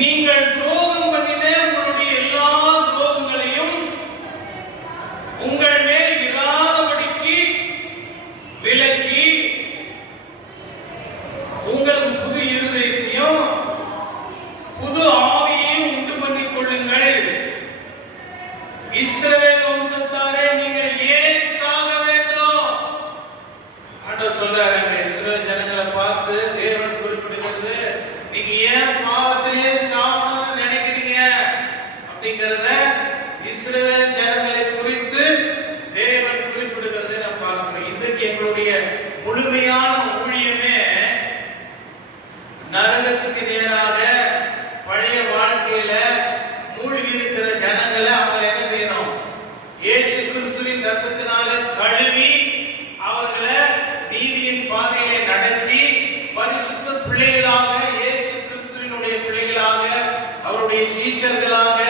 நீங்கள் துரோகம் பண்ணின உங்களுடைய எல்லா துரோகங்களையும் உங்கள் மேல் இராதபடிக்கு விலக்கி உங்களுக்கு புது இருதயத்தையும் புது ஆவியையும் உண்டு பண்ணிக் கொள்ளுங்கள். இஸ்ரவேல் வம்சத்தாரே, நீங்கள் ஏன் சாக வேண்டும்? ஆண்டவர் சொல்றாரு. இஸ்ரவேல் ஜனங்களை பார்த்து தேவன் குறிப்பிடுகிறது, நீங்க ஏன் பாவத்திலே சாகணும்னு நினைக்கிறீங்க அப்படிங்கறத இஸ்ரவேல் ஜனங்களை குறித்து தேவன் குறிப்பிடுகிறதை நாம் பார்க்கிறோம். இன்றைக்கு எங்களுடைய முழுமையான ஊழியமே நரகத்துக்கு நேராக பழைய வாழ்க்கையில மூழ்கி இருக்கிற ஜனங்களை அவங்க என்ன செய்யணும்? இயேசு கிறிஸ்துவின் ரத்தத்தினால கழுவி அவர்களை நீதியின் பாதையிலே நடத்தி பரிசுத்த பிள்ளைகளாக, இயேசு கிறிஸ்துவினுடைய பிள்ளைகளாக, அவருடைய சீஷர்களாக